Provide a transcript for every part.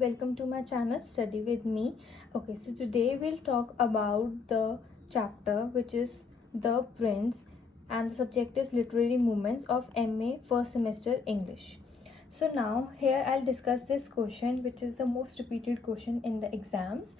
welcome to my channel Study with me. Okay, so today we'll talk about the chapter which is The Prince, and the subject is Literary Movements of MA First Semester English. So now here I'll discuss this question, which is the most repeated question in the exams.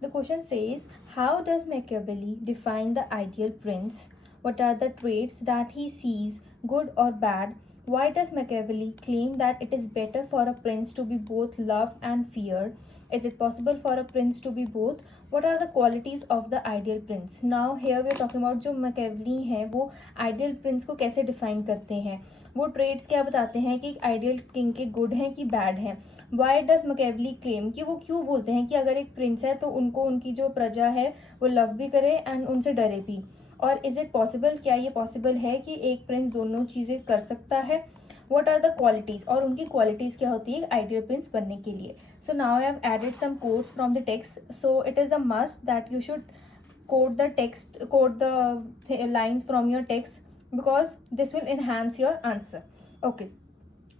The question says, how does Machiavelli define the ideal prince? What are the traits that he sees, good or bad? Why does Machiavelli claim that it is better for a prince to be both loved and feared? Is it possible for a prince to be both? What are the qualities of the ideal prince? Now here we are talking about जो Machiavelli है वो ideal prince को कैसे define करते हैं, वो traits क्या बताते हैं कि ideal king के good हैं कि bad हैं. Why does Machiavelli claim कि वो क्यों बोलते हैं कि अगर एक prince है तो उनको उनकी जो प्रजा है वो love भी करे and उनसे डरे भी. और इज इट पॉसिबल, क्या ये पॉसिबल है कि एक प्रिंस दोनों चीज़ें कर सकता है? वट आर द क्वालिटीज़, और उनकी क्वालिटीज़ क्या होती है आइडियल प्रिंस बनने के लिए? So now I have added some quotes from the text. So it is a must that you should quote the lines from your text, because this will enhance your answer. Okay,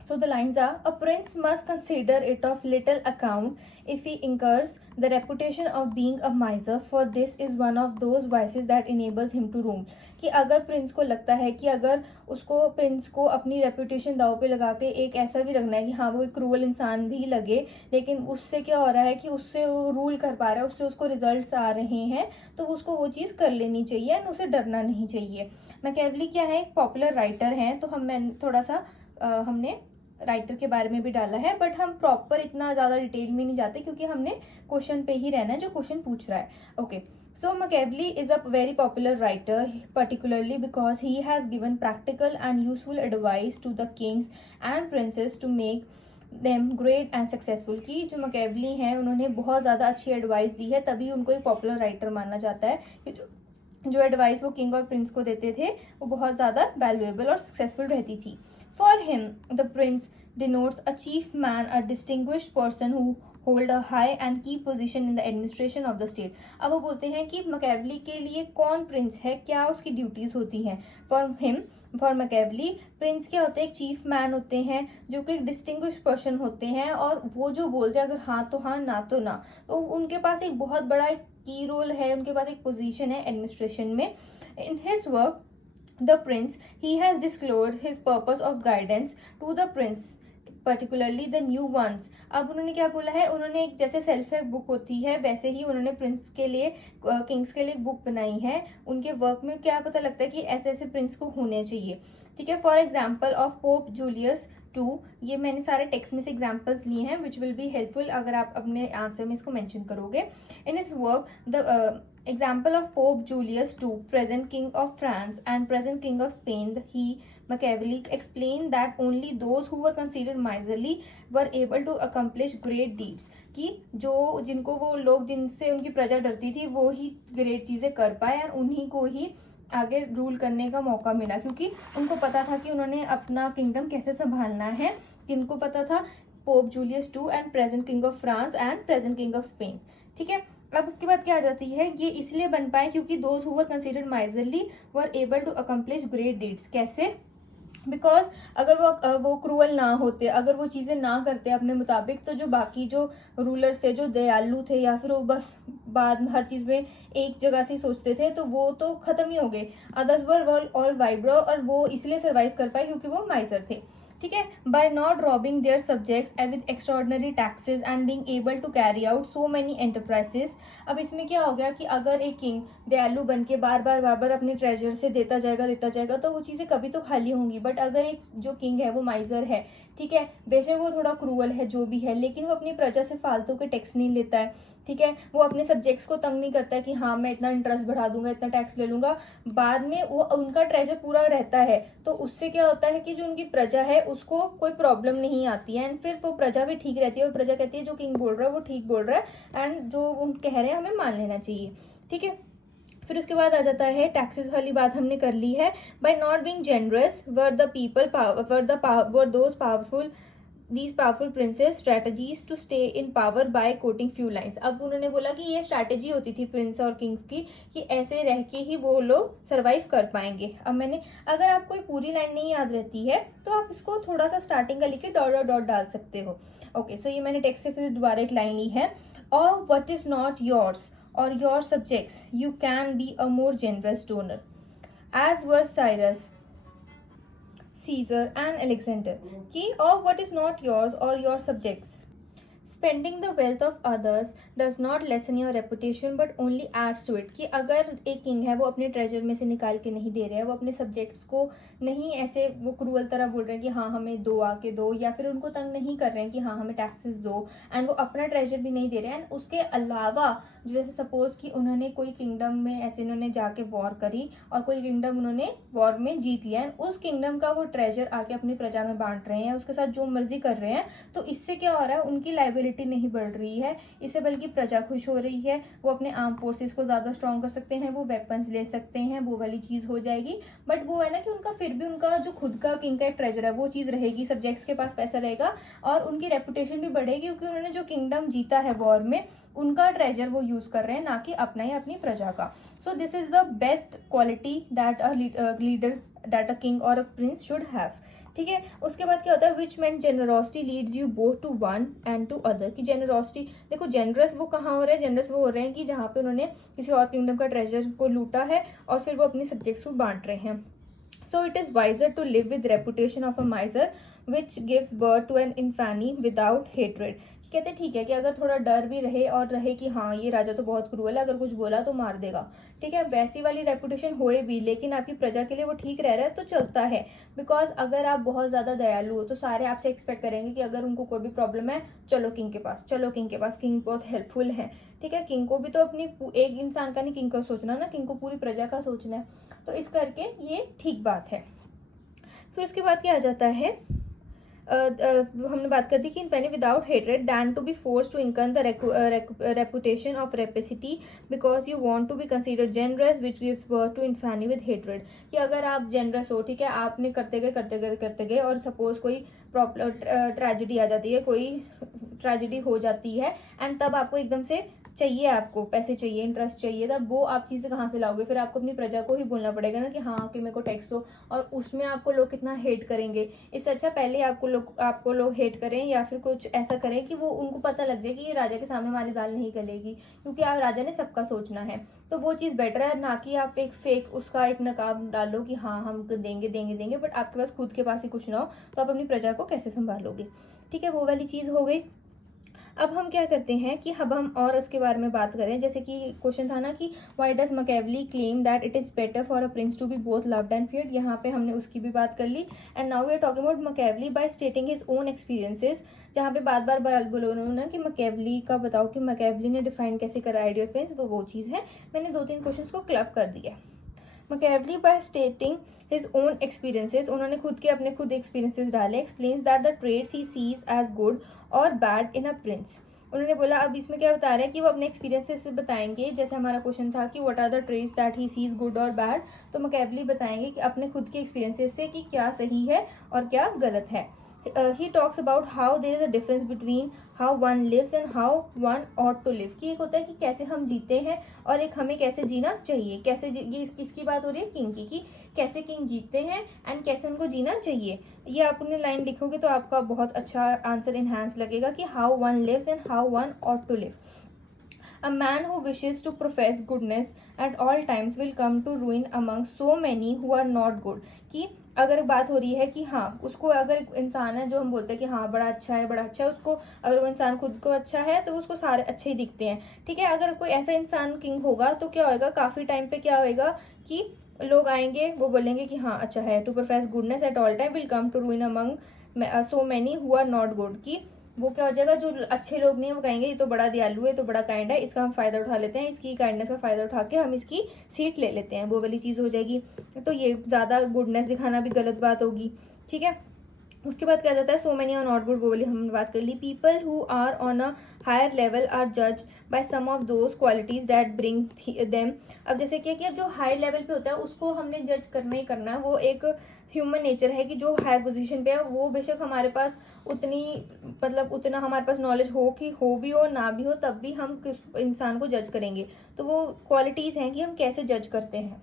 so the lines are: a prince must consider it of little account if he incurs the reputation of being a miser, for this is one of those vices that enables him to roam. कि अगर Prince को लगता है कि अगर उसको Prince को अपनी रेपुटेशन दाव पे लगा के एक ऐसा भी रखना है कि हाँ वो एक क्रूअल इंसान भी लगे, लेकिन उससे क्या हो रहा है कि उससे वो रूल कर पा रहा है, उससे उसको रिजल्ट्स आ रहे हैं, तो उसको वो चीज़ कर लेनी चाहिए एंड उसे डरना नहीं चाहिए. मैकियावेली क्या है, एक पॉपुलर राइटर हैं, तो मैं थोड़ा सा हमने राइटर के बारे में भी डाला है, बट हम प्रॉपर इतना ज़्यादा डिटेल में नहीं जाते क्योंकि हमने क्वेश्चन पे ही रहना है जो क्वेश्चन पूछ रहा है. Okay, so Machiavelli is a very popular writer, particularly because he has given practical and useful advice to the kings and princes to make them great and successful. कि जो Machiavelli हैं उन्होंने बहुत ज़्यादा अच्छी एडवाइस दी है, तभी उनको एक पॉपुलर राइटर माना जाता है. जो एडवाइस वो किंग और प्रिंस को देते थे वो बहुत ज़्यादा वैल्यूएबल और सक्सेसफुल रहती थी. For him, the prince denotes a chief man, a distinguished person who hold a high and key position in the administration of the state. अब वो बोलते हैं कि Machiavelli के लिए कौन प्रिंस है, क्या उसकी ड्यूटीज होती हैं. For him, for Machiavelli, Prince क्या होते हैं, एक चीफ मैन होते हैं जो कि एक डिस्टिंग्विश पर्सन होते हैं, और वो जो बोलते हैं अगर हाँ तो हाँ ना तो ना, तो उनके पास एक बहुत बड़ा एक की रोल है, उनके पास एक पोजीशन है एडमिनिस्ट्रेशन में. In his work The prince, he has disclosed his purpose of guidance to the prince, particularly the new ones. अब उन्होंने क्या बोला है, उन्होंने एक जैसे सेल्फ हेल्प बुक होती है वैसे ही उन्होंने प्रिंस के लिए किंग्स के लिए एक बुक बनाई है. उनके वर्क में क्या पता लगता है कि ऐसे ऐसे प्रिंस को होने चाहिए. ठीक है, for example of pope Julius 2, ये मैंने सारे टेक्स्ट में से एग्जाम्पल्स लिए हैं विच विल बी हेल्पफुल अगर आप अपने आंसर में इसको मेंशन करोगे. इन इस work the example of Pope Julius II, present king of France and present king of Spain, Machiavelli explained that only those who were considered miserly were able to accomplish great deeds. कि जो जिनको वो लोग जिनसे उनकी प्रजा डरती थी वो ही ग्रेट चीज़ें कर पाए और उन्हीं को ही आगे रूल करने का मौका मिला, क्योंकि उनको पता था कि उन्होंने अपना किंगडम कैसे संभालना है. किनको पता था, pope Julius 2 and present king of France and present king of Spain. ठीक है, अब उसके बाद क्या आ जाती है, ये इसलिए बन पाए क्योंकि those who were considered miserly were able to accomplish great deeds. कैसे? बिकॉज अगर वो क्रूअल ना होते, अगर वो चीज़ें ना करते अपने मुताबिक, तो जो बाकी जो रूलर्स थे जो दयालु थे या फिर वो बस बाद में हर चीज़ में एक जगह से सोचते थे, तो वो तो ख़त्म ही हो गए. अदर्स वर ऑल वाइब्रो, और वो इसलिए सर्वाइव कर पाए क्योंकि वो माइजर थे. ठीक है, by not robbing their subjects with extraordinary taxes and being able to carry out so many enterprises. अब इसमें क्या हो गया कि अगर एक किंग दयालु बन के बार बार अपने ट्रेजर से देता जाएगा तो वो चीज़ें कभी तो खाली होंगी. बट अगर एक जो किंग है वो माइजर है, ठीक है, बेशक वो थोड़ा क्रूअल है जो भी है, लेकिन वो अपनी प्रजा से फालतू के टैक्स नहीं लेता है. ठीक है, वो अपने सब्जेक्ट्स को तंग नहीं करता है कि हाँ मैं इतना इंटरेस्ट बढ़ा दूंगा, इतना टैक्स ले लूंगा. बाद में वो उनका ट्रेजर पूरा रहता है, तो उससे क्या होता है कि जो उनकी प्रजा है उसको कोई प्रॉब्लम नहीं आती है, एंड फिर वो प्रजा भी ठीक रहती है, और प्रजा कहती है जो किंग बोल रहा है वो ठीक बोल रहा है एंड जो उन कह रहे हैं हमें मान लेना चाहिए. ठीक है, फिर उसके बाद आ जाता है टैक्सेस वाली बात हमने कर ली है. By not being generous were the people were those powerful these powerful princes strategies to stay in power by quoting few lines. अब उन्होंने बोला कि ये स्ट्रैटेजी होती थी प्रिंस और किंग्स की कि ऐसे रह के ही वो लोग सर्वाइव कर पाएंगे. अब मैंने, अगर आपको पूरी लाइन नहीं याद रहती है तो आप इसको थोड़ा सा स्टार्टिंग का लिख के डॉट डॉट डॉट डाल सकते हो. ओके, सो ये मैंने टेक्स्ट से फिर दोबारा एक लाइन ली है. और व्हाट इज नॉट योर्स और your subjects you can be a more generous donor as were Cyrus, Caesar and Alexander. कि or what is not yours or your subjects. Spending the wealth of others does not lessen your reputation but only adds to it. कि अगर एक king है वो अपने treasure में से निकाल के नहीं दे रहे हैं, वो अपने सब्जेक्ट्स को नहीं ऐसे वो क्रूअल तरह बोल रहे हैं कि हाँ हमें दो आके दो, या फिर उनको तंग नहीं कर रहे हैं कि हाँ हमें टैक्सेस दो, एंड वो अपना ट्रेजर भी नहीं दे रहे हैं. एंड उसके अलावा जैसे सपोज कि उन्होंने कोई किंगडम में ऐसे उन्होंने जाके वॉर करी और कोई किंगडम उन्होंने वॉर में जीत लिया है, उस किंगडम का वो ट्रेजर आके अपनी प्रजा में बांट रहे हैं, उसके साथ जो मर्जी कर रहे हैं, तो इससे क्या हो रहा है, उनकी लाइबिलिटी नहीं बढ़ रही है, इससे बल्कि प्रजा खुश हो रही है. वो अपने आर्म फोर्सेस को ज़्यादा स्ट्रॉन्ग कर सकते हैं, वो वेपन्स ले सकते हैं, वो वाली चीज़ हो जाएगी. बट वो है ना कि उनका फिर भी उनका जो खुद का किंग का एक ट्रेजर है वो चीज़ रहेगी, सब्जेक्ट्स के पास पैसा रहेगा और उनकी रेपुटेशन भी बढ़ेगी क्योंकि उन्होंने जो किंगडम जीता है वॉर में उनका ट्रेजर वो यूज कर रहे हैं, ना कि अपना या अपनी प्रजा का. So this is the best quality that a leader, that a king और अ प्रिंस शुड हैव. ठीक है, उसके बाद क्या होता है, which man generosity leads you both to one and to other. की जेनरोसिटी, देखो जेनरस वो कहाँ हो रहे हैं, जेनरस वो हो रहे हैं कि जहाँ पे उन्होंने किसी और किंगडम का ट्रेजर को लूटा है और फिर वो अपने सब्जेक्ट्स को बांट रहे हैं. So it is wiser to live with reputation of a miser which gives birth to an infamy without hatred. कहते ठीक है कि अगर थोड़ा डर भी रहे और रहे कि हाँ ये राजा तो बहुत क्रूअल है, अगर कुछ बोला तो मार देगा, ठीक है, वैसी वाली रेपुटेशन होए भी, लेकिन आपकी प्रजा के लिए वो ठीक रह रहा है तो चलता है. बिकॉज अगर आप बहुत ज़्यादा दयालु हो तो सारे आपसे एक्सपेक्ट करेंगे कि अगर उनको कोई भी प्रॉब्लम है चलो किंग के पास, चलो किंग के पास, किंग बहुत हेल्पफुल है. ठीक है, किंग को भी तो अपनी एक इंसान का नहीं किंग का सोचना ना, किंग को पूरी प्रजा का सोचना है. तो इस करके ये ठीक बात है. फिर उसके बाद क्या आ जाता है, हमने बात कर दी कि infamy without hatred than to be force to incur the reputation of rapacity because you want to be considered generous which gives birth to infamy with hatred. कि अगर आप जेनरस हो, ठीक है, आपने करते गए और सपोज कोई ट्रेजिडी आ जाती है, कोई ट्रेजिडी हो जाती है एंड तब आपको एकदम से चाहिए, आपको पैसे चाहिए, इंटरेस्ट चाहिए, तब वो आप चीज़ें कहाँ से लाओगे, फिर आपको अपनी प्रजा को ही बोलना पड़ेगा ना कि हाँ कि मेरे को टैक्स दो, और उसमें आपको लोग कितना हेट करेंगे. इससे अच्छा पहले आपको लोग हेट करें या फिर कुछ ऐसा करें कि वो उनको पता लग जाए कि ये राजा के सामने हमारी दाल नहीं गलेगी, क्योंकि आप राजा ने सबका सोचना है. तो वो चीज़ बेटर है, ना कि आप एक फेक उसका एक नकाब डालो कि हाँ हम देंगे, बट आपके पास खुद के पास ही कुछ ना हो तो आप अपनी प्रजा को कैसे संभालोगे. ठीक है, वो वाली चीज़ हो गई. अब हम क्या करते हैं कि अब हम और इसके बारे में बात करें. जैसे कि क्वेश्चन था ना कि why does Machiavelli claim that it is better for a prince to be both loved and feared. यहाँ पे हमने उसकी भी बात कर ली. And now we are talking about Machiavelli by stating his own experiences. जहाँ पे बार बोलो उन्होंने कि मैकियावेली का बताओ कि मैकियावेली ने डिफाइन कैसे करा आइडियल प्रिंस, वो चीज़ है. मैंने 2-3 क्वेश्चन को क्लब कर दिया. Machiavelli by stating his own experiences, उन्होंने खुद एक्सपीरियंसेस डाले. Explains that the traits he sees as good और बैड इन अ प्रिंस. उन्होंने बोला, अब इसमें क्या बता रहे हैं कि वो अपने एक्सपीरियंसेस से बताएंगे. जैसे हमारा क्वेश्चन था कि what are the traits that he sees good और बैड, तो मैकियावेली बताएंगे कि अपने खुद के एक्सपीरियंसेस से कि क्या सही है और क्या गलत है. he talks about how there is a difference between how one lives and how one ought to live. कि एक होता है कि कैसे हम जीते हैं और एक हमें कैसे जीना चाहिए. ये किसकी बात हो रही है, किंग की, कि कैसे किंग जीते हैं एंड कैसे उनको जीना चाहिए. ये आप उन्हें लाइन लिखोगे तो आपका बहुत अच्छा आंसर इन्हांस लगेगा कि how one lives and how one ought to live. A man who wishes to profess goodness at all times will come to ruin among so many who are not good. कि अगर बात हो रही है कि हाँ उसको, अगर एक इंसान है जो हम बोलते हैं कि हाँ बड़ा अच्छा है, उसको अगर वो इंसान खुद को अच्छा है तो उसको सारे अच्छे ही दिखते हैं. ठीक है, अगर कोई ऐसा इंसान किंग होगा तो क्या होएगा, काफ़ी टाइम पे क्या होएगा कि लोग आएंगे, वो बोलेंगे कि हाँ अच्छा है. To profess goodness at all time will come to ruin among so many who are not good. की वो क्या हो जाएगा, जो अच्छे लोग नहीं वो कहेंगे ये तो बड़ा दयालु है, तो बड़ा काइंड है, इसका हम फ़ायदा उठा लेते हैं, इसकी काइंडनेस का फ़ायदा उठा के हम इसकी सीट ले लेते हैं, वो वाली चीज़ हो जाएगी. तो ये ज़्यादा गुडनेस दिखाना भी गलत बात होगी. ठीक है, उसके बाद क्या जाता है, so many are not good, वो वाली हमने बात कर ली. People who are on a higher level are जज by some of those qualities that bring them. अब जैसे कि अब जो हाई लेवल पे होता है उसको हमने जज करना ही करना है. वो एक ह्यूमन नेचर है कि जो हायर पोजीशन पे है वो बेशक हमारे पास उतनी मतलब उतना हमारे पास नॉलेज हो कि हो भी हो ना भी हो, तब भी हम किस इंसान को जज करेंगे. तो वो क्वालिटीज़ हैं कि हम कैसे जज करते हैं.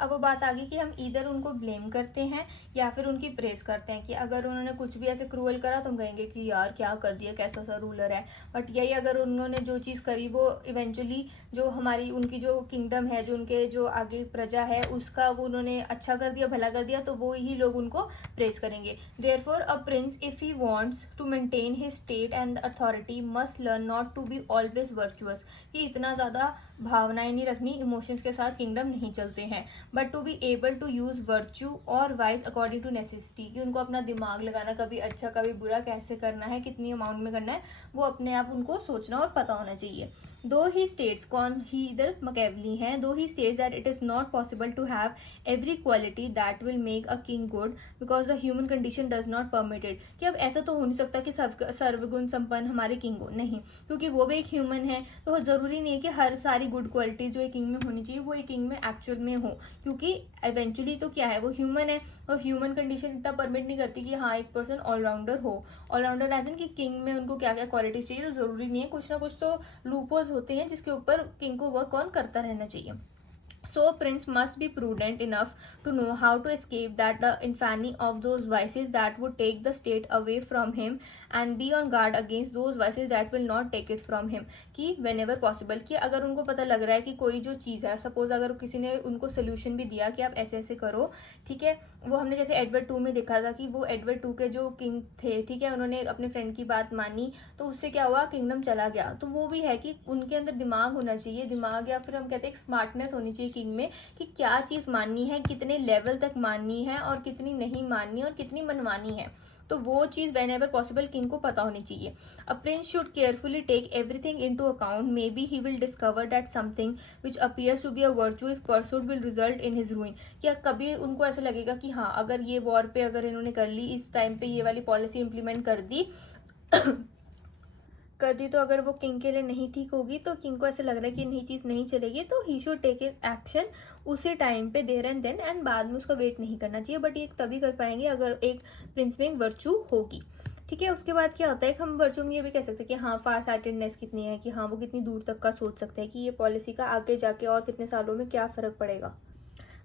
अब वो बात आ गई कि हम इधर उनको ब्लेम करते हैं या फिर उनकी प्रेस करते हैं. कि अगर उन्होंने कुछ भी ऐसे क्रूअल करा तो हम कहेंगे कि यार क्या कर दिया, कैसा सा रूलर है. बट यही अगर उन्होंने जो चीज़ करी वो इवेंचुअली जो हमारी उनकी जो किंगडम है, जो उनके जो आगे प्रजा है, उसका वो उन्होंने अच्छा कर दिया, भला कर दिया, तो वो ही लोग उनको प्रेस करेंगे. Therefore a prince if he wants to maintain his state and authority must learn not to be always virtuous. कि इतना ज़्यादा भावनाएं नहीं रखनी, इमोशंस के साथ किंगडम नहीं चलते हैं. But to be able to use virtue और वाइज अकॉर्डिंग टू नेसेसिटी. कि उनको अपना दिमाग लगाना, कभी अच्छा कभी बुरा कैसे करना है, कितनी अमाउंट में करना है, वो अपने आप उनको सोचना और पता होना चाहिए. दो ही स्टेट्स, कौन ही इधर मकैवली हैं, दो ही states that it is not possible to have every quality that will make a king good because the human condition does not permit it. कि अब ऐसा तो हो नहीं सकता कि सर्वगुण संपन्न हमारे किंग हो, नहीं, क्योंकि वो भी एक ह्यूमन है. तो ज़रूरी नहीं है कि हर सारी गुड क्वालिटी जो एक किंग में होनी चाहिए वो एक किंग में एक्चुअल में हो. क्योंकि इवेंचुअली तो क्या है, वो ह्यूमन है और ह्यूमन कंडीशन इतना परमिट नहीं करती कि हाँ एक पर्सन ऑलराउंडर हो. ऑलराउंडर एज इन कि किंग में उनको क्या क्या क्वालिटीज चाहिए, तो ज़रूरी नहीं है, कुछ ना कुछ तो लूपहोल्स होते हैं जिसके ऊपर किंग को वर्क ऑन करता रहना चाहिए. So prince must be prudent enough to know how to escape that the infamy of those vices that would take the state away from him and be on guard against those vices that will not take it from him. कि whenever possible, कि अगर उनको पता लग रहा है कि कोई जो चीज़ है, सपोज अगर किसी ने उनको सोल्यूशन भी दिया कि आप ऐसे ऐसे करो, ठीक है, वो हमने जैसे एडवर्ड 2 में देखा था कि वो एडवर्ड 2 के जो किंग थे, ठीक है, उन्होंने अपने फ्रेंड की बात मानी तो उससे क्या हुआ, किंगडम चला गया. तो वो भी है कि उनके अंदर दिमाग होना चाहिए, दिमाग या फिर हम कहते हैं एक स्मार्टनेस होनी चाहिए किंग में कि क्या चीज़ माननी है, कितने लेवल तक माननी है और कितनी नहीं माननी और कितनी मनवानी है. तो वो चीज़ वेन एवर पॉसिबल किंग को पता होनी चाहिए. A prince should carefully take everything into account. Maybe he will discover that something which appears to be a virtue if pursued will result in his ruin. क्या कभी उनको ऐसा लगेगा कि हाँ अगर ये वॉर पे अगर इन्होंने कर ली, इस टाइम पे ये वाली पॉलिसी इंप्लीमेंट कर दी तो अगर वो किंग के लिए नहीं ठीक होगी, तो किंग को ऐसा लग रहा है कि नई चीज़ नहीं चलेगी, तो ही शुड टेक एक्शन उसी टाइम पे देर एंड देन, एंड बाद में उसका वेट नहीं करना चाहिए. बट ये तभी कर पाएंगे अगर एक प्रिंस में एक वर्चू होगी. ठीक है, उसके बाद क्या होता है, हम वर्चू में ये भी कह सकते हैं कि हाँ फार साइटेडनेस कितनी है, कि हाँ वो कितनी दूर तक का सोच सकते हैं कि ये पॉलिसी का आगे जाके और कितने सालों में क्या फ़र्क पड़ेगा.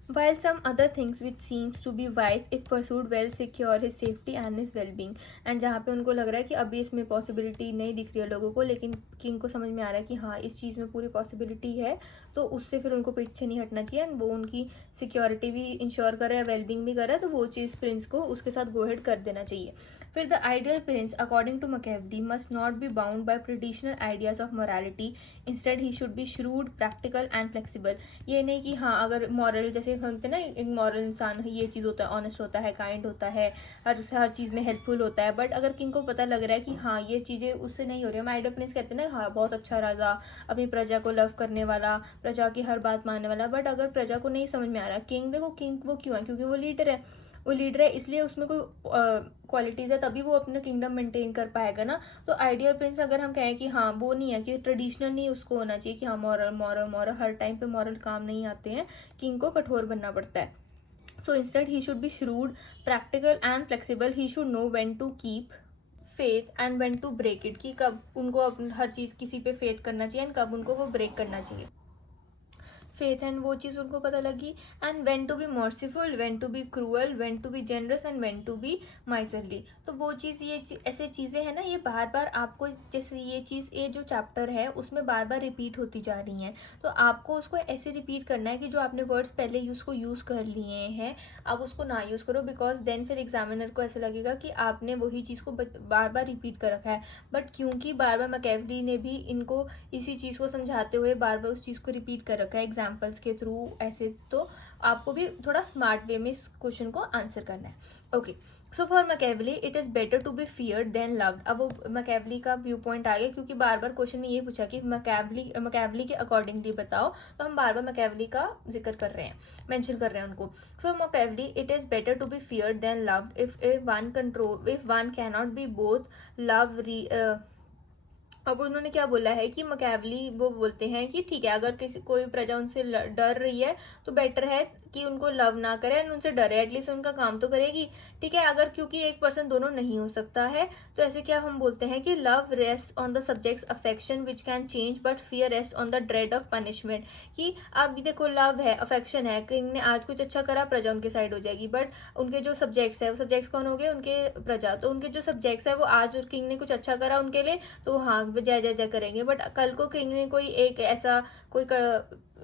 While some other things which seems to be wise if pursued well secure his safety and his well-being. And जहाँ पे उनको लग रहा है कि अभी इसमें पॉसिबिलिटी नहीं दिख रही है लोगों को, लेकिन किंग को समझ में आ रहा है कि हाँ इस चीज़ में पूरी पॉसिबिलिटी है, तो उससे फिर उनको पीछे नहीं हटना चाहिए. एंड वो उनकी सिक्योरिटी भी इंश्योर कर रहा है, वेलबींग भी कर रहा है, तो वो चीज़ प्रिंस को उसके साथ गो हेड कर देना चाहिए. फिर the ideal prince according to Machiavelli must not be bound by traditional ideas of morality. Instead he should be shrewd, practical and flexible. ये नहीं कि हाँ अगर मॉरल, जैसे होते हैं ना एक मॉरल इंसान ये चीज़ होता है, ऑनेस्ट होता है, काइंड होता है, हर चीज़ में हेल्पफुल होता है. बट अगर किंग को पता लग रहा है कि हाँ ये चीज़ें उससे नहीं हो रही है, हम आइडियल प्रिंस कहते हैं ना, हाँ बहुत अच्छा राजा, अपनी प्रजा को लव करने वाला, प्रजा की हर बात मानने वाला. बट अगर प्रजा को नहीं समझ में आ रहा, किंग देखो किंग वो क्यों है, क्योंकि वो लीडर है, वो लीडर है इसलिए उसमें कोई क्वालिटीज़ है, तभी वो अपना किंगडम मेंटेन कर पाएगा ना. तो आइडियल प्रिंस अगर हम कहें कि हाँ वो नहीं है, कि ट्रेडिशनल नहीं उसको होना चाहिए कि हाँ मॉरल मॉरल मॉरल, हर टाइम पे मॉरल काम नहीं आते हैं, किंग को कठोर बनना पड़ता है. So instead he should be shrewd, practical and flexible. He should know when to keep faith and when to break it. कि कब उनको हर चीज़ किसी पे फेथ करना चाहिए एंड कब उनको वो ब्रेक करना चाहिए. फेथ एंड वो चीज़ उनको पता लगी. And when to be merciful, when to be cruel, when to be generous and when to be miserly. तो वो चीज़ ये ऐसे चीज़ें हैं ना, ये बार बार आपको, जैसे ये चीज़ ये जो चैप्टर है उसमें बार बार रिपीट होती जा रही हैं, तो आपको उसको ऐसे रिपीट करना है कि जो आपने वर्ड्स पहले यूज़ कर लिए हैं आप उसको ना यूज़ करो, बिकॉज देन फिर एग्जामिनर को ऐसा लगेगा कि आपने वही चीज़ को बार बार रिपीट कर रखा है. बट क्योंकि बार बार मैकियावेली ने भी इनको इसी चीज़ को समझाते हुए बार बार उस चीज़ को रिपीट कर रखा है, एग्जाम्पल्स के थ्रू ऐसे, तो आपको भी थोड़ा स्मार्ट वे में इस क्वेश्चन को आंसर करना है. Okay, so for Machiavelli it is better to be feared than loved. अब वो मैकेवली का व्यू पॉइंट आ गया, क्योंकि बार बार क्वेश्चन में ये पूछा कि मैकेवली के अकॉर्डिंगली बताओ, तो हम बार बार मैकेवली का जिक्र कर रहे हैं, मेंशन कर रहे हैं उनको. So Machiavelli it is better to be feared than loved if one cannot be both love. अब उन्होंने क्या बोला है कि मैकेवली वो बोलते हैं कि ठीक है, अगर कोई प्रजा उनसे डर रही है तो बेटर है कि उनको लव ना करे एंड उनसे डरे, एटलीस्ट उनका काम तो करेगी. ठीक है, अगर क्योंकि एक पर्सन दोनों नहीं हो सकता है, तो ऐसे क्या हम बोलते हैं कि love rest on the subjects affection which can change but fear rest on the dread of punishment. कि अब भी देखो, लव है, अफेक्शन है, किंग ने आज कुछ अच्छा करा, प्रजा उनके साइड हो जाएगी. बट उनके जो सब्जेक्ट्स है, वो सब्जेक्ट्स कौन हो गए, उनके प्रजा. तो उनके जो सब्जेक्ट्स है वो आज किंग ने कुछ अच्छा करा उनके लिए, तो हाँ जय जय जय करेंगे. बट कल को किंग ने कोई एक ऐसा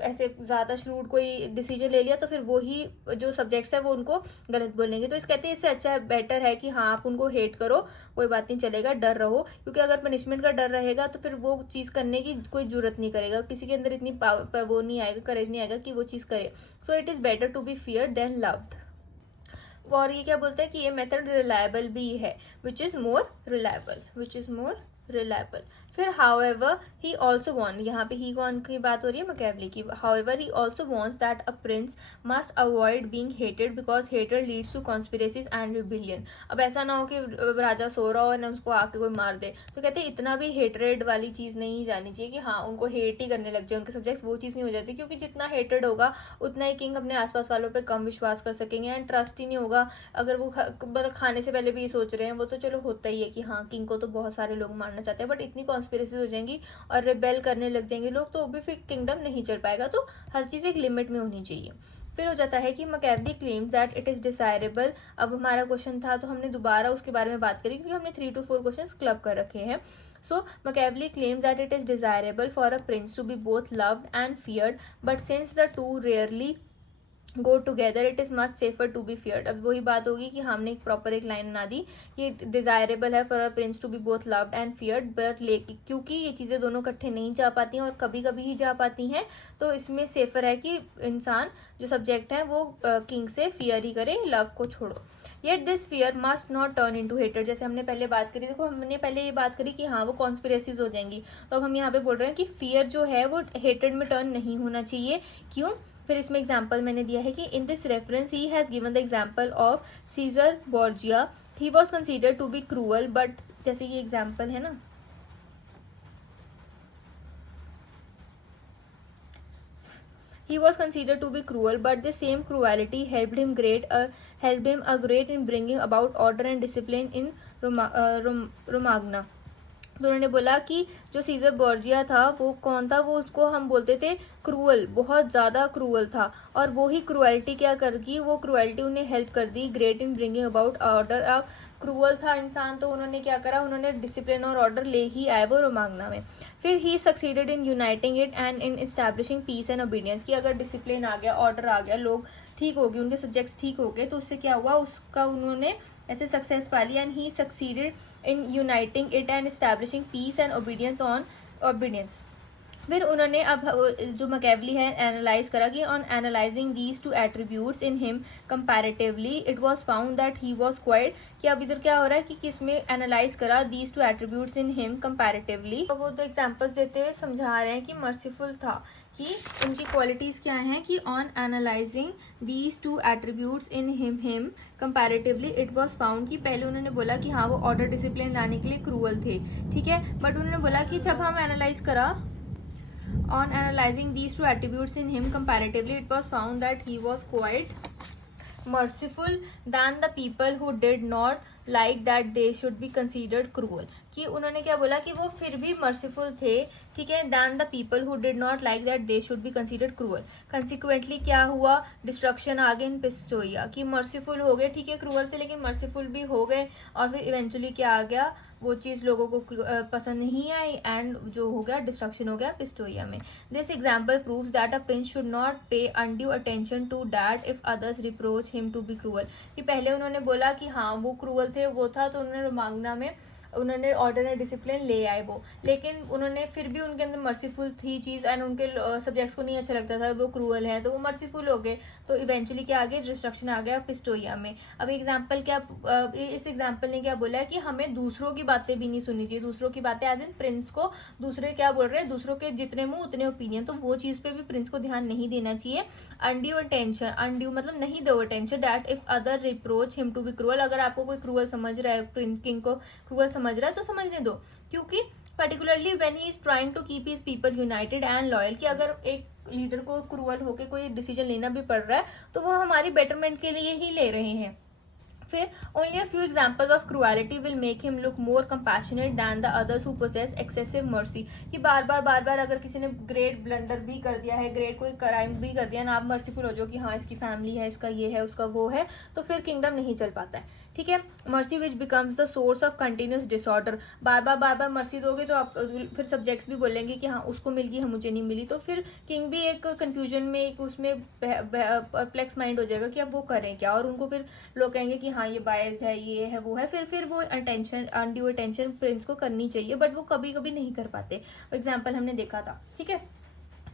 ऐसे ज्यादा श्रूड कोई डिसीजन ले लिया, तो फिर वो ही जो सब्जेक्ट्स है वो उनको गलत बोलेंगे. तो इस कहते हैं इससे अच्छा बेटर है कि हाँ आप उनको हेट करो, कोई बात नहीं चलेगा, डर रहो, क्योंकि अगर पनिशमेंट का डर रहेगा तो फिर वो चीज़ करने की कोई जरूरत नहीं करेगा, किसी के अंदर इतनी वो नहीं आएगा, करेज नहीं आएगा कि वो चीज़ करे. So it is better to be fear than loved. और ये क्या बोलता है कि ये मेथड रिलायबल भी है, विच इज़ मोर रिलायबल. फिर हाउएवर ही ऑल्सो वॉन्ट, यहाँ पे ही कौन की बात हो रही है, मैकेवली की. However he also wants that a prince must avoid being hated because hated leads to conspiracies and rebellion. अब ऐसा ना हो कि राजा सो रहा हो ना उसको आके कोई मार दे. तो कहते हैं इतना भी हेटरेड वाली चीज़ नहीं जानी चाहिए कि हाँ उनको हेट ही करने लग जाए उनके सब्जेक्ट्स, वो चीज़ नहीं हो जाती. क्योंकि जितना हेटेड होगा उतना ही किंग अपने आसपास वालों पर कम विश्वास कर सकेंगे एंड ट्रस्ट ही नहीं होगा. अगर वो मतलब खाने से पहले भी ये सोच रहे हैं, वो तो चलो होता ही है कि हाँ किंग को तो बहुत सारे लोग मारना चाहते हैं, बट इतनी कॉन्स्पिरेसीज हो जाएंगी और रिबेल करने लग जाएंगे लोग, तो भी फिर किंगडम नहीं चल पाएगा. तो हर चीज़ एक लिमिट में होनी चाहिए. फिर हो जाता है कि Machiavelli claims that it is desirable. अब हमारा क्वेश्चन था तो हमने दोबारा उसके बारे में बात करी, क्योंकि हमने 3 to 4 क्वेश्चन क्लब कर रखे हैं. So Machiavelli claims that it is desirable for a prince to be both loved and feared, but since the two rarely go together it is much safer to be feared. अब वही बात होगी कि हमने एक प्रॉपर एक line बना दी कि डिजायरेबल है for a prince to be both loved and feared, but क्योंकि ये चीज़ें दोनों इकट्ठे नहीं जा पाती हैं और कभी कभी ही जा पाती हैं, तो इसमें सेफर है कि इंसान जो सब्जेक्ट है वो किंग से फियर ही करे, लव को छोड़ो. Yet this fear must not turn into hated. जैसे हमने पहले बात करी, देखो हमने पहले ये बात करी कि हाँ वो कॉन्स्पिरेसीज हो जाएंगी, तो अब हम यहाँ पे बोल रहे हैं कि फियर जो है वो हेटेड में टर्न नहीं होना चाहिए. क्यों? फिर इसमें एग्जाम्पल मैंने दिया है कि in this reference he has given the example of Caesar Borgia. He was considered to be cruel, but जैसे ये एग्जाम्पल है ना, he was considered to be cruel, but the same cruelty helped him a great in bringing about order and discipline in Romagna. तो उन्होंने बोला कि जो scissor बोर्जिया था वो कौन था, वो उसको हम बोलते थे क्रूअल, बहुत ज़्यादा क्रूअल था, और वो ही क्रूअल्टी क्या कर गई, वो क्रूअल्टी उन्हें हेल्प कर the great in bringing about order. अब क्रूअल था इंसान, तो उन्होंने क्या करा, उन्होंने डिसिप्लिन और ऑर्डर ले ही आए वो रोमांगना में. फिर he succeeded in uniting it and in establishing peace and obedience. कि अगर डिसिप्लिन आ गया, ऑर्डर आ गया, लोग ठीक हो गए, उनके सब्जेक्ट्स ठीक हो गए, तो उससे क्या हुआ, उसका उन्होंने ऐसे सक्सेस पा ली. And he succeeded in uniting it and establishing peace and obedience. फिर उन्होंने अब जो मैकेवली है एनालाइज करा कि on analysing these two attributes in him comparatively it was found that he was quite. कि अब इधर क्या हो रहा है कि किस में एनालाइज करा these two attributes in him comparatively, तो वो दो एग्जांपल्स देते हुए समझा रहे हैं कि मर्सीफुल था, कि उनकी क्वालिटीज़ क्या हैं. कि on analysing these two attributes in him comparatively it was found. कि पहले उन्होंने बोला कि हाँ वो ऑर्डर डिसिप्लिन लाने के लिए क्रूअल थे, ठीक है, बट उन्होंने बोला कि जब हम एनालाइज करा on analyzing these two attributes in him comparatively it was found that he was quite merciful than the people who did not like that they should be considered cruel. कि उन्होंने क्या बोला कि वो फिर भी मर्सीफुल थे, ठीक है, than the people who did not like that they should be considered cruel. Consequently क्या हुआ, डिस्ट्रक्शन आ गई इन पिस्टोरिया. कि मर्सीफुल हो गए, ठीक है, क्रूअल थे लेकिन मर्सीफुल भी हो गए, और फिर इवेंचुअली क्या आ गया, वो चीज़ लोगों को पसंद नहीं आई एंड जो हो गया डिस्ट्रक्शन हो गया पिस्टोरिया में. This example proves that a prince should not pay undue attention to that if others reproach him to be cruel. कि पहले उन्होंने बोला कि हाँ वो क्रूअल थे, वो था, तो उन्होंने रोमांगना में उन्होंने ऑर्डर एंड डिसिप्लिन ले आए वो, लेकिन उन्होंने फिर भी उनके अंदर मर्सीफुल थी चीज़ एंड उनके सब्जेक्ट्स को नहीं अच्छा लगता था, वो क्रूअल है, तो वो मर्सीफुल हो गए, तो इवेंचुअली क्या आ गया, डिस्ट्रक्शन आ गया पिस्टोरिया में। अब एग्जाम्पल क्या, इस एग्जाम्पल ने क्या बोला है कि हमें दूसरों की बातें भी नहीं सुननी चाहिए, दूसरों की बातें एज इन प्रिंस को, दूसरे क्या बोल रहे हैं, दूसरों के जितने मुंह उतने ओपिनियन, तो वो चीज़ पे भी प्रिंस को ध्यान नहीं देना चाहिए। अनड्यू अटेंशन, अनड्यू मतलब नहीं दो attention, that if other reproach him to be cruel, अगर आपको कोई क्रूअल समझ रहा है, प्रिंस किंग को क्रूअल समझ रहा है तो समझने दो, क्योंकि particularly when he is trying to keep his people united and loyal, कि अगर एक लीडर को क्रूअल होकर कोई डिसीजन लेना भी पड़ रहा है तो वो हमारी बेटरमेंट के लिए ही ले रहे हैं। फिर only a few examples of cruelty will make him look more compassionate than the others who possess excessive mercy, कि बार बार अगर किसी ने ग्रेट ब्लंडर भी कर दिया है, ग्रेट कोई क्राइम भी कर दिया ना, आप मर्सीफुल हो जाओ कि हाँ इसकी फैमिली है, इसका ये है, उसका वो है, तो फिर किंगडम नहीं चल पाता है। ठीक है, mercy which becomes the source of continuous disorder, bar bar mercy दोगे तो आप फिर सब्जेक्ट्स भी बोलेंगे कि हाँ उसको मिल गई, हम मुझे नहीं मिली, तो फिर किंग भी एक कंफ्यूजन में, एक उसमें परप्लेक्स माइंड हो जाएगा कि अब वो करें क्या, और उनको फिर लोग कहेंगे कि हाँ ये बायस्ड है, ये है, वो है, फिर वो अटेंशन, अनड्यू अटेंशन प्रिंस को करनी चाहिए, बट वो कभी कभी नहीं कर पाते। एग्जाम्पल हमने देखा था, ठीक है,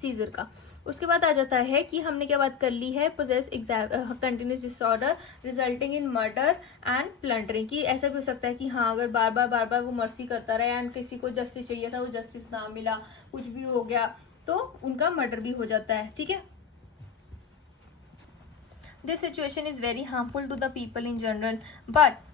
सीजर का। उसके बाद आ जाता है कि हमने क्या बात कर ली है, possess continuous disorder resulting in murder and plundering, कि ऐसा भी हो सकता है कि हाँ अगर बार बार वो मर्सी करता रहा एंड किसी को जस्टिस चाहिए था, वो जस्टिस ना मिला, कुछ भी हो गया, तो उनका मर्डर भी हो जाता है। ठीक है, this situation is very harmful to the people in general, but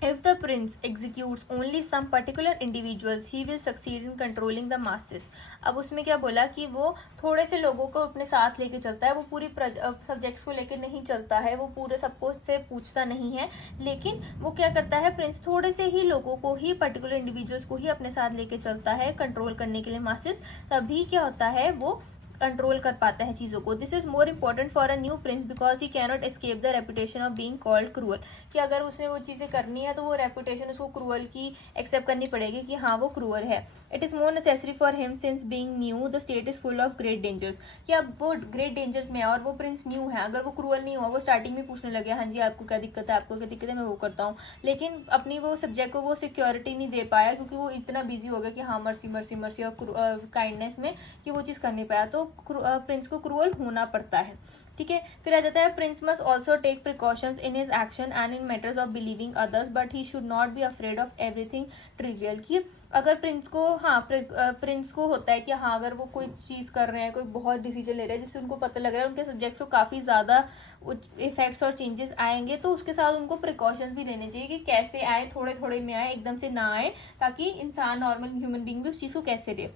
if the prince executes only some particular individuals, he will succeed in controlling the masses। अब उसमें क्या बोला कि वो थोड़े से लोगों को अपने साथ लेके चलता है, वो पूरी सब्जेक्ट्स को लेके नहीं चलता है, वो पूरे सबको से पूछता नहीं है, लेकिन वो क्या करता है, प्रिंस थोड़े से ही लोगों को ही, पर्टिकुलर इंडिविजुअल्स को ही अपने साथ लेके चलता है कंट्रोल करने के लिए मासेस, तभी क्या होता है, वो कंट्रोल कर पाता है चीज़ों को। This is more important for a new Prince because he cannot escape the reputation of being called cruel, कि अगर उसने वो चीज़ें करनी है तो वो रेपुटेशन उसको क्रूअल की एक्सेप्ट करनी पड़ेगी कि हाँ वो क्रूअल है। It is more necessary for him since being new the state is full of great dangers, कि अब वो ग्रेट डेंजर्स में है और वो प्रिंस न्यू है, अगर वो क्रूअल नहीं हुआ, वो स्टार्टिंग में पूछने लगे हाँ जी आपको क्या दिक्कत है, आपको क्या दिक्कत है, मैं वो करता हूँ, लेकिन अपनी वो सब्जेक्ट को वो सिक्योरिटी नहीं दे पाया क्योंकि वो इतना बिजी हो गया कि हाँ मर्सी मर्सी मर्सी और काइंडनेस में, कि वो चीज़ कर नहीं पाया, तो प्रिंस को क्रूअल होना पड़ता है। ठीक है, फिर आ जाता है prince must also take precautions in his action and in matters of believing others but he should not be afraid of everything trivial, कि अगर प्रिंस को प्रिंस को होता है कि हाँ अगर वो कोई चीज़ कर रहे हैं, कोई बहुत डिसीजन ले रहे हैं जिससे उनको पता लग रहा है उनके सब्जेक्ट्स को काफ़ी ज़्यादा इफेक्ट्स और चेंजेस आएंगे, तो उसके साथ उनको प्रिकॉशंस भी लेने चाहिए कि कैसे आए, थोड़े थोड़े में आए, एकदम से ना आए, ताकि इंसान नॉर्मल ह्यूमन बींग भी उस चीज़ को कैसे ले।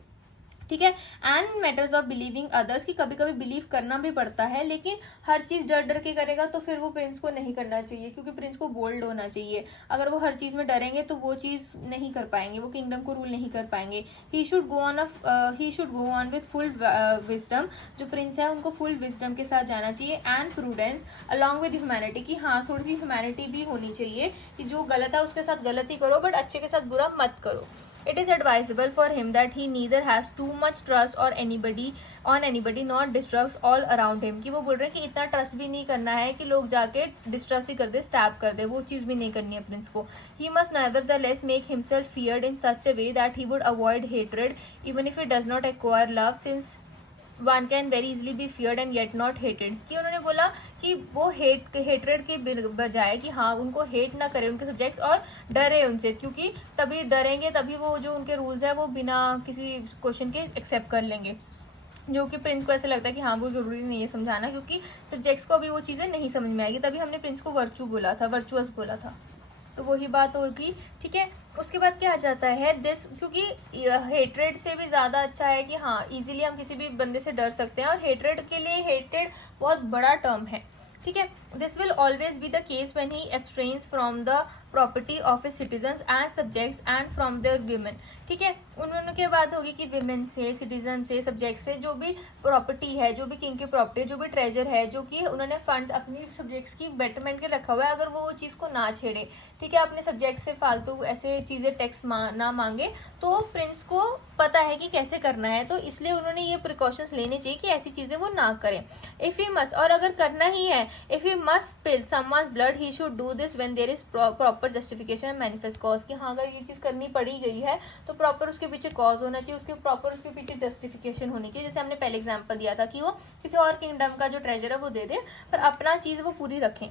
ठीक है, and matters of believing others, की कभी कभी बिलीव करना भी पड़ता है, लेकिन हर चीज़ डर डर के करेगा तो फिर वो प्रिंस को नहीं करना चाहिए, क्योंकि प्रिंस को बोल्ड होना चाहिए। अगर वो हर चीज़ में डरेंगे तो वो चीज़ नहीं कर पाएंगे, वो किंगडम को रूल नहीं कर पाएंगे। He should go on with full wisdom, जो प्रिंस है उनको फुल विजडम के साथ जाना चाहिए, and prudence along with humanity, की हाँ थोड़ी सी ह्यूमैनिटी भी होनी चाहिए, कि जो गलत है उसके साथ गलत ही करो बट अच्छे के साथ बुरा मत करो। It is advisable for him that he neither has too much trust or on anybody nor distrusts all around him, कि वो बोल रहे हैं कि इतना ट्रस्ट भी नहीं करना है कि लोग जाके डिस्ट्रस्ट ही कर दे, स्टैप कर दे, वो चीज़ भी नहीं करनी है प्रिंस को। He must nevertheless make himself feared in such a way that he would avoid hatred even if he does not acquire love, since one can very easily be feared and yet not hated, कि उन्होंने बोला कि वो hatred के बजाय कि हाँ उनको हेट ना करें उनके सब्जेक्ट्स और डरे उनसे, क्योंकि तभी डरेंगे तभी वो जो उनके रूल्स है वो बिना किसी क्वेश्चन के एक्सेप्ट कर लेंगे, जो कि प्रिंस को ऐसा लगता है कि हाँ वो ज़रूरी नहीं है समझाना, क्योंकि सब्जेक्ट्स को अभी वो चीज़ें नहीं समझ में आएगी, तभी हमने प्रिंस को वर्चू बोला था, वर्चुअस बोला था, तो वही बात होगी। ठीक है, उसके बाद क्या आ जाता है दिस, क्योंकि हेट्रेड से भी ज़्यादा अच्छा है कि हाँ इजीली हम किसी भी बंदे से डर सकते हैं, और हेट्रेड के लिए हेट्रेड बहुत बड़ा टर्म है। ठीक है, this will always be the case when he abstains from the property of his citizens and subjects and from their women. ठीक है, उन्होंने क्या बात होगी कि विमेन से, सिटीजन से, सब्जेक्ट से, जो भी प्रॉपर्टी है, जो भी किंग की प्रॉपर्टी है, जो भी ट्रेजर है, जो कि उन्होंने फंड्स अपनी सब्जेक्ट्स की बेटरमेंट के रखा हुआ है, अगर वो चीज़ को ना छेड़े, ठीक है, अपने सब्जेक्ट से फालतू ऐसे चीज़ें टैक्स ना मांगे, तो प्रिंस को पता है कि कैसे करना है, तो इसलिए उन्होंने ये प्रिकॉशंस लेने चाहिए कि ऐसी चीज़ें वो ना करें। इफ़ ही मस्ट, और अगर करना ही है, if he must spill someone's blood he should do this when there is proper justification and manifest cause, कि हाँ अगर ये चीज़ करनी पड़ी गई है तो प्रॉपर उसके पीछे कॉज होना चाहिए, उसके प्रॉपर उसके पीछे जस्टिफिकेशन होनी चाहिए। जैसे हमने पहले एग्जाम्पल दिया था कि वो किसी और किंगडम का जो ट्रेजर है वो दे दे, पर अपना चीज़ वो पूरी रखें।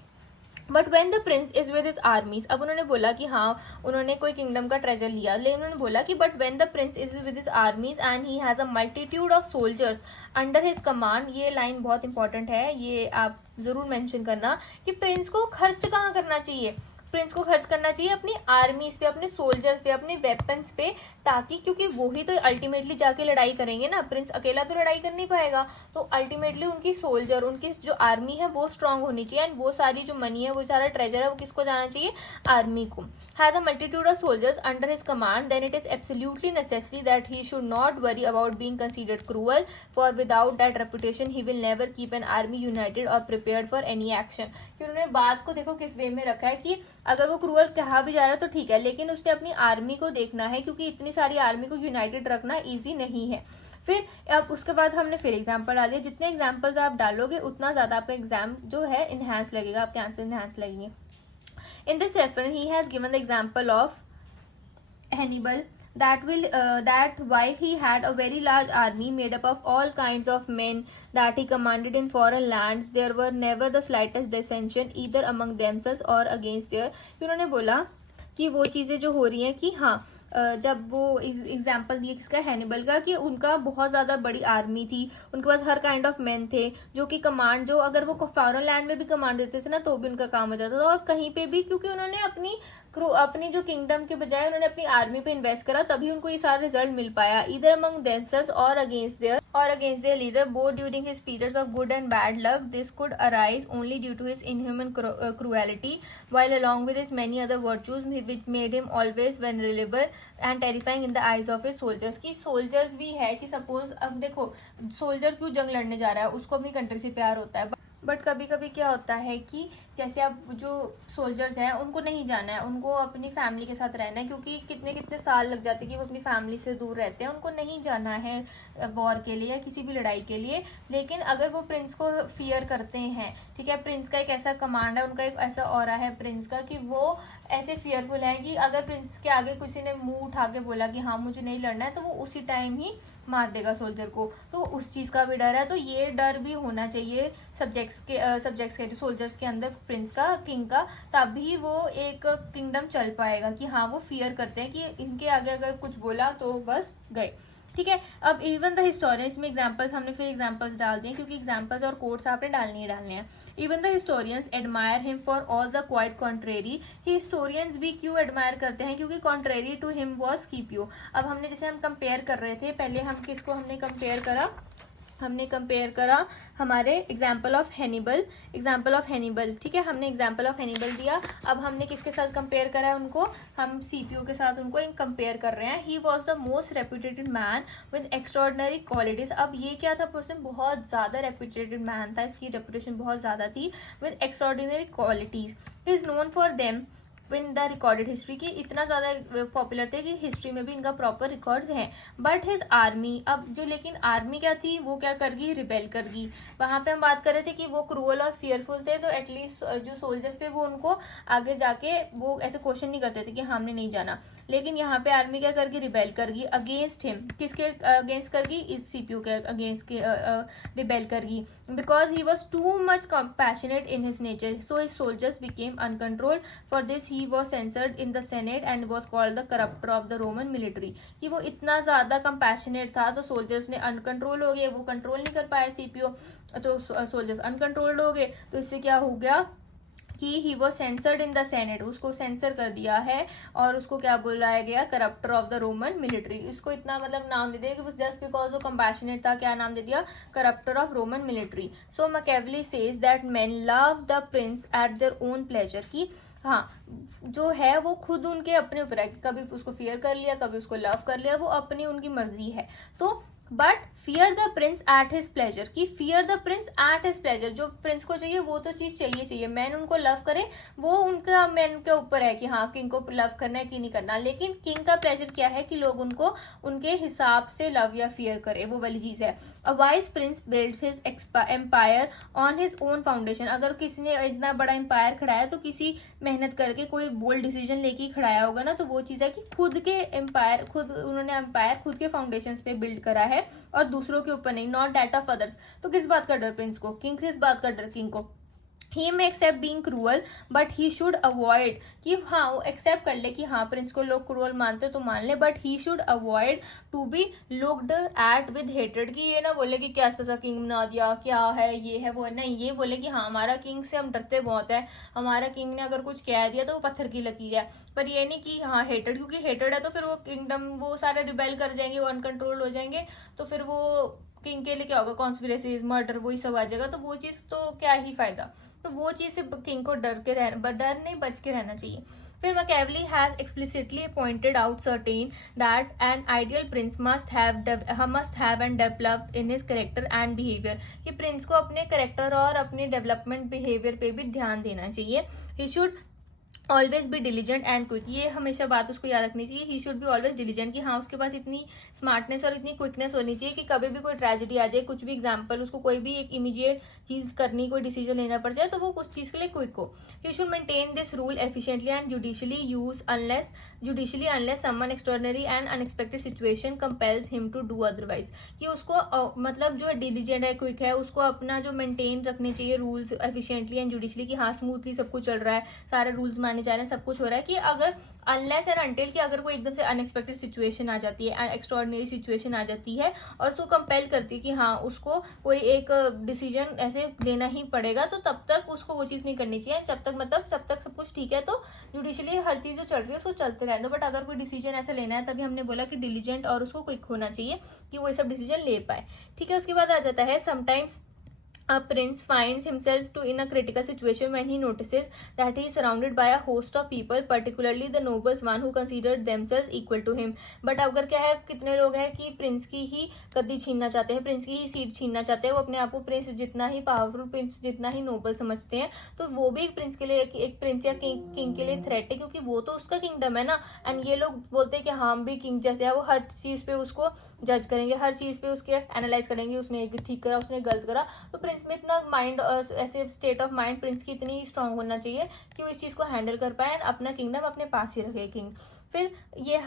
But when the Prince is with his आर्मीज, अब उन्होंने बोला कि हाँ उन्होंने कोई किंगडम का ट्रेजर लिया, लेकिन उन्होंने बोला कि but when the Prince is with his आर्मीज and he has a multitude of soldiers under his command, ये लाइन बहुत इंपॉर्टेंट है, ये आप जरूर मेंशन करना कि प्रिंस को खर्च कहाँ करना चाहिए। प्रिंस को खर्च करना चाहिए अपनी आर्मीज पे, अपने सोल्जर्स पे, अपने वेपन्स पे, ताकि क्योंकि वो ही तो अल्टीमेटली जाके लड़ाई करेंगे ना, प्रिंस अकेला तो लड़ाई कर नहीं पाएगा, तो अल्टीमेटली उनकी सोल्जर, उनकी जो आर्मी है वो स्ट्रांग होनी चाहिए, एंड वो सारी जो मनी है, वो सारा ट्रेजर है, वो किसको जाना चाहिए, आर्मी को। Has a multitude of soldiers under his command, then it is absolutely necessary that he should not worry about being considered cruel, for without that reputation he will never keep an army united और prepared for any action. कि उन्होंने बात को देखो किस वे में रखा है कि अगर वो क्रूअल कहा भी जा रहा है तो ठीक है, लेकिन उसने अपनी आर्मी को देखना है, क्योंकि इतनी सारी आर्मी को यूनाइटेड रखना इजी नहीं है। फिर अब उसके बाद हमने फिर एग्जाम्पल डाल दिया, जितने एग्जाम्पल्स आप डालोगे उतना ज़्यादा आपका एग्जाम जो है इनहेंस लगेगा, आपके आंसर इनहेंस लगेंगे। इन this reference he has given the example of Hannibal, that while he had a very large army made up of all kinds of men that he commanded in foreign lands, there were never the slightest dissension either among themselves or against their। उन्होंने बोला कि वो चीज़ें जो हो रही हैं कि हाँ जब वो एग्जाम्पल दिए किसका, हैनिबल का, कि उनका बहुत ज़्यादा बड़ी आर्मी थी, उनके पास हर काइंड ऑफ मैन थे जो कि कमांड, जो अगर वो फॉरेन लैंड में भी कमांड देते थे ना तो भी उनका काम हो जाता था, और कहीं पे भी क्योंकि उन्होंने अपनी जो किंगडम के बजाय उन्होंने अपनी आर्मी पे इन्वेस्ट करा, तभी उनको ये सारा रिजल्ट मिल पाया, इधर अमंग देमसेल्व्स और against their leader, both during his periods of good and bad luck, this could arise only due to his inhuman cruelty, while along with his many other virtues which made him always vulnerable and terrifying in the eyes of his soldiers। की soldiers भी है कि suppose अब देखो soldier क्यों जंग लड़ने जा रहा है, उसको अपनी कंट्री से प्यार होता है, बट कभी कभी क्या होता है कि जैसे अब जो सोल्जर्स हैं उनको नहीं जाना है, उनको अपनी फैमिली के साथ रहना है, क्योंकि कितने कितने साल लग जाते हैं कि वो अपनी फैमिली से दूर रहते हैं, उनको नहीं जाना है वॉर के लिए या किसी भी लड़ाई के लिए। लेकिन अगर वो प्रिंस को फियर करते हैं, ठीक है, प्रिंस का एक ऐसा कमांड है, उनका एक ऐसा ऑरा है प्रिंस का कि वो ऐसे फियरफुल है कि अगर प्रिंस के आगे किसी ने मुंह उठा के बोला कि हाँ मुझे नहीं लड़ना है, तो वो उसी टाइम ही मार देगा सोल्जर को, तो उस चीज़ का भी डर है। तो ये डर भी होना चाहिए सब्जेक्ट्स के सोल्जर्स के अंदर, प्रिंस का, किंग का, तभी वो एक किंगडम चल पाएगा कि हाँ वो फियर करते हैं कि इनके आगे अगर कुछ बोला तो बस गए, ठीक है। अब इवन द हिस्टोरियंस में एग्जाम्पल्स, हमने फिर एग्जाम्पल्स डाल दिए क्योंकि एग्जाम्पल्स और कोट्स आपने डालने ही डालने हैं। Even the historians admire him for all the quite contrary, historians भी क्यों एडमायर करते हैं, क्योंकि कॉन्ट्रेरी टू हिम वॉज कीप्यू। अब हमने जैसे हम कंपेयर कर रहे थे पहले, हम किसको हमने कंपेयर करा हमारे एग्जाम्पल ऑफ हैनिबल, ठीक है, हमने एग्जाम्पल ऑफ हैनिबल दिया। अब हमने किसके साथ कंपेयर करा है उनको, हम सीपीयू के साथ उनको कंपेयर कर रहे हैं। He was the most reputed man with extraordinary qualities. अब ये क्या था, पर्सन बहुत ज़्यादा रेप्यूटेड मैन था, इसकी रेपुटेशन बहुत ज़्यादा थी, with extraordinary qualities. He is known for them in the recorded history, की इतना ज़्यादा पॉपुलर थे कि हिस्ट्री में भी इनका प्रॉपर रिकॉर्ड्स हैं। बट हिज आर्मी, अब जो लेकिन आर्मी क्या थी, वो क्या कर गई, रिबेल कर गई। वहाँ पे हम बात कर रहे थे कि वो क्रूअल और फियरफुल थे, तो एटलीस्ट जो सोल्जर्स थे वो उनको आगे जाके वो ऐसे क्वेश्चन नहीं करते थे कि हमने नहीं जाना। लेकिन यहाँ पे आर्मी क्या कर गई, रिबेल कर गई अगेंस्ट हिम। किसके अगेंस्ट कर गई, इस सीपीयू के अगेंस्ट के रिबेल कर गई, because he was too much passionate in his nature, so his soldiers became uncontrolled. For this he was censored in the Senate and was called the corrupter of the Roman military। कि वो इतना ज़्यादा compassionate था तो soldiers ने uncontrol हो गए, वो कंट्रोल नहीं कर पाए सीपीओ, तो सोल्जर्स अनकंट्रोल्ड हो गए, तो इससे क्या हो गया कि he was censored in the senate, उसको सेंसर कर दिया है और उसको क्या बुलाया गया, corrupter of the Roman military. इसको इतना मतलब नाम दे दिया कि जस्ट बिकॉज वो कंपैशनेट था, क्या नाम दे दिया, करप्टर of Roman military. So Machiavelli says that main love the prince eight their own pleasure, कि हाँ जो है वो खुद उनके अपने ऊपर है, कभी उसको फियर कर लिया, कभी उसको लव कर लिया, वो अपनी उनकी मर्जी है। तो but fear the prince at his pleasure, कि fear the prince at his pleasure, जो प्रिंस को चाहिए वो तो चीज चाहिए, मैन उनको लव करे वो उनका मैन के ऊपर है कि हाँ किंग को लव करना है कि नहीं करना, लेकिन किंग का प्लेजर क्या है कि लोग उनको उनके हिसाब से लव या फियर करे, वो वाली चीज है। A wise prince builds his empire on his own foundation, अगर किसी ने इतना बड़ा एम्पायर खड़ाया तो किसी मेहनत करके कोई बोल्ड डिसीजन लेके खड़ाया होगा ना, तो वो चीज है कि खुद के एम्पायर, खुद उन्होंने एम्पायर खुद के फाउंडेशन पे बिल्ड करा है और दूसरों के ऊपर नहीं, नॉट दैट ऑफ अदर्स। तो किस बात का डर प्रिंस को, किंग किस बात का डर किंग को, he may accept being cruel but he should avoid, कि हाँ वो एक्सेप्ट कर ले कि हाँ प्रिंस को लोग क्रूअल मानते तो मान ले, but he should avoid to be looked at with hatred, कि ये ना बोले कि कैसा सा किंग बना दिया, क्या है ये है वो है, नहीं ये बोले कि हाँ हमारा किंग से हम डरते बहुत है, हमारा किंग ने अगर कुछ कह दिया तो वो पत्थर की लकीर है, पर ये नहीं कि हाँ हेटेड, क्योंकि हेटेड है तो फिर वो किंगडम वो सारे रिबेल कर जाएंगे, वो अनकंट्रोल हो जाएंगे, तो फिर वो किंग के लिए क्या होगा, कॉन्स्पिरेसीज, मर्डर, वही सब आ जाएगा, तो वो चीज तो क्या ही फायदा। तो वो चीज से किंग को डर नहीं बच के रहना चाहिए। फिर Machiavelli has explicitly pointed out certain that an ideal Prince must have and develop in his character and behaviour, कि प्रिंस को अपने कैरेक्टर और अपने डेवलपमेंट बिहेवियर पे भी ध्यान देना चाहिए। He should always be diligent and quick, ये हमेशा बात उसको याद रखनी चाहिए, ही शुड बी ऑलवेज डिलीजेंट, कि हाँ उसके पास इतनी स्मार्टनेस और इतनी क्विकनेस होनी चाहिए कि कभी भी कोई ट्रेजेडी आ जाए, कुछ भी एग्जाम्पल, उसको कोई भी एक इमीडिएट चीज करनी, कोई डिसीजन लेना पड़ जाए तो वो उस चीज के लिए क्विक हो। He should maintain this rule efficiently and judiciously unless someone extraordinary and unexpected situation compels him to do otherwise, कि उसको मतलब जो डिलीजेंट है, क्विक है, उसको अपना जो मेंटेन रखने चाहिए रूल्स एफिशिएंटली एंड जुडिशली, कि हाँ स्मूथली सब कुछ चल रहा है, सारे रूल्स माने जा रहे हैं, सब कुछ हो रहा है, कि अगर अनलेस एंड अनटिल, कि अगर कोई एकदम से अनएक्सपेक्टेड सिचुएशन आ जाती है, एक्स्ट्राऑर्डिनरी सिचुएशन आ जाती है और उसको कंपेल करती है कि हाँ उसको कोई एक डिसीजन ऐसे लेना ही पड़ेगा, तो तब तक उसको वो चीज नहीं करनी चाहिए, जब तक मतलब सब तक सब कुछ ठीक है, तो जुडिशली हर चीज जो चल रही है उसको चलते रहने दो। बट अगर कोई डिसीजन ऐसे लेना है, तभी हमने बोला कि डिलीजेंट और उसको क्विक होना चाहिए कि वो ये सब डिसीजन ले पाए। ठीक है, उसके बाद आ जाता है sometimes a prince finds himself in a critical situation when he notices that he is surrounded by a host of people, particularly the nobles one who consider themselves equal to him. But अगर क्या है, कितने लोग हैं कि Prince की ही गद्दी छीनना चाहते हैं, प्रिंस की ही सीट छीनना चाहते हैं, वो अपने आप को प्रिंस जितना ही पावरफुल, प्रिंस जितना ही नोबल समझते हैं, तो वो भी एक प्रिंस के लिए, एक प्रिंस या किंग के लिए थ्रेट है, क्योंकि वो तो उसका किंगडम है ना। एंड ये लोग बोलते हैं कि हम भी किंग जैसे है, वो हर चीज पे उसको जज करेंगे, हर चीज पे उसके एनालाइज करेंगे, उसने ठीक करा, उसने गलत करा। तो प्रिंस में इतना माइंड, ऐसे स्टेट ऑफ माइंड प्रिंस की इतनी स्ट्रांग होना चाहिए कि वो इस चीज को हैंडल कर पाए, अपना किंगडम अपने पास ही रखे किंग। फिर ये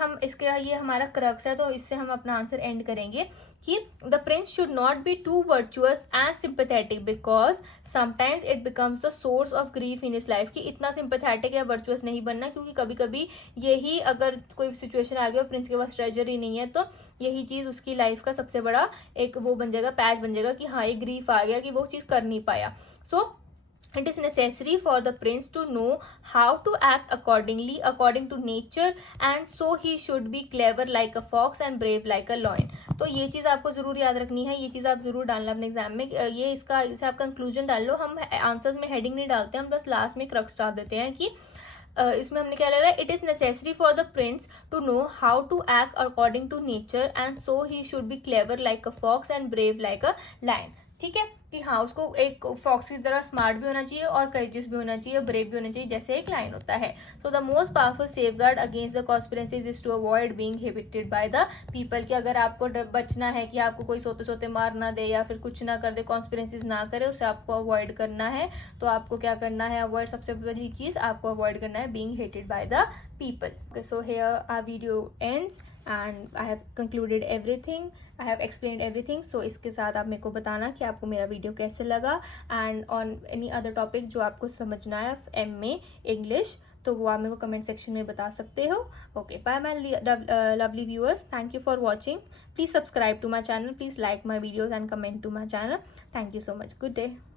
हमारा क्रक्स है, तो इससे हम अपना आंसर एंड करेंगे कि the prince should not be too virtuous and sympathetic because sometimes it becomes the source of grief in his life, कि इतना सिंपैथेटिक या वर्चुअस नहीं बनना, क्योंकि कभी कभी यही अगर कोई सिचुएशन आ गया और प्रिंस के पास ट्रेजर ही नहीं है, तो यही चीज उसकी लाइफ का सबसे बड़ा एक वो बन जाएगा, पैच बन जाएगा कि हाँ ये ग्रीफ आ गया कि वो चीज कर नहीं पाया। सो it is necessary for the prince to know how to act according to nature, and so he should be clever like a fox and brave like a lion. तो ये चीज आपको जरूर याद रखनी है, ये चीज आप जरूर डालना अपने एग्जाम में, ये इसे आप कंक्लूजन डाल लो। हम आंसर्स में हेडिंग नहीं डालते, हम बस लास्ट में क्रक्स डाल देते हैं कि इसमें हमने क्या ले रहा है, it is necessary for the prince to know how to act according to nature and so he should be clever like a fox and brave like a lion. ठीक है, कि हाँ उसको एक फॉक्स की तरह स्मार्ट भी होना चाहिए और करेजियस भी होना चाहिए, ब्रेव भी होना चाहिए, जैसे एक लायन होता है। So the most powerful safeguard against the conspiracies is to avoid being hated by the people, कि अगर आपको बचना है कि आपको कोई सोते सोते मार ना दे या फिर कुछ ना कर दे, कॉन्स्पिरेसीज ना करे, उसे आपको अवॉइड करना है। तो आपको क्या करना है, अवॉइड, सबसे बड़ी चीज आपको अवॉइड करना है being hated by the people. So here our video ends and I have concluded everything, I have explained everything. So इसके साथ आप मेरे को बताना कि आपको मेरा वीडियो कैसे लगा, and on any other topic जो आपको समझना है MA English, तो वो आप मेरे को कमेंट सेक्शन में बता सकते हो। Okay, bye my lovely viewers, thank you for watching. Please subscribe to my channel, please like my videos and comment to my channel. Thank you so much. Good day.